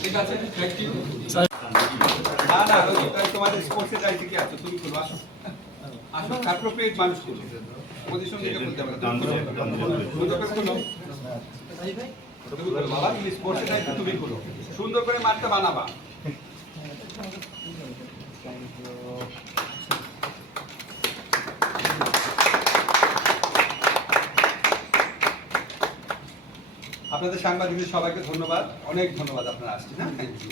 ঠিক আছে, thank you. না না, তোমাদের স্পোর্টসে যাইতে কি আছো, তুমি করো, আসো আসো, অ্যাপ্রোপ্রিয়েট মানুষ করো, পজিশন থেকে বলতে পারো, বাবা তুমি স্পোর্টসে যাইতে তুমি করো, সুন্দর করে মাঠটা বানাবা। আপনাদের সাংবাদিকদের সবাইকে ধন্যবাদ, অনেক ধন্যবাদ, আপনারা আসছেন। হ্যাঁ, থ্যাংক ইউ।